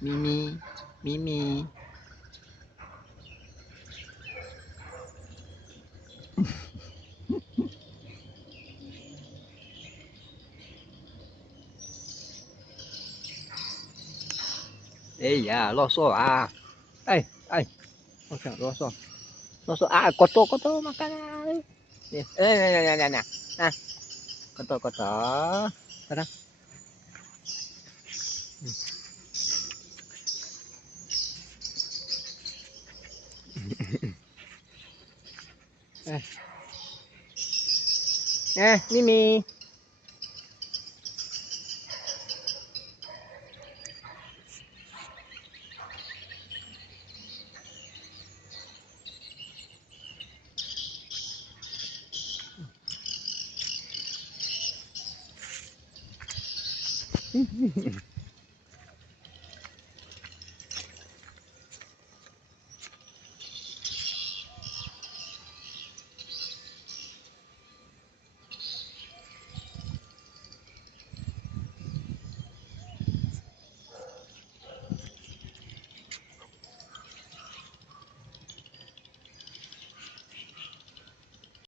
Mimi, Mimi. Eh ya, loso ah. Eh, loso. Loso ah, kotor makan ah. Ni. Nah. Nah, kotor. Sana. Mimi.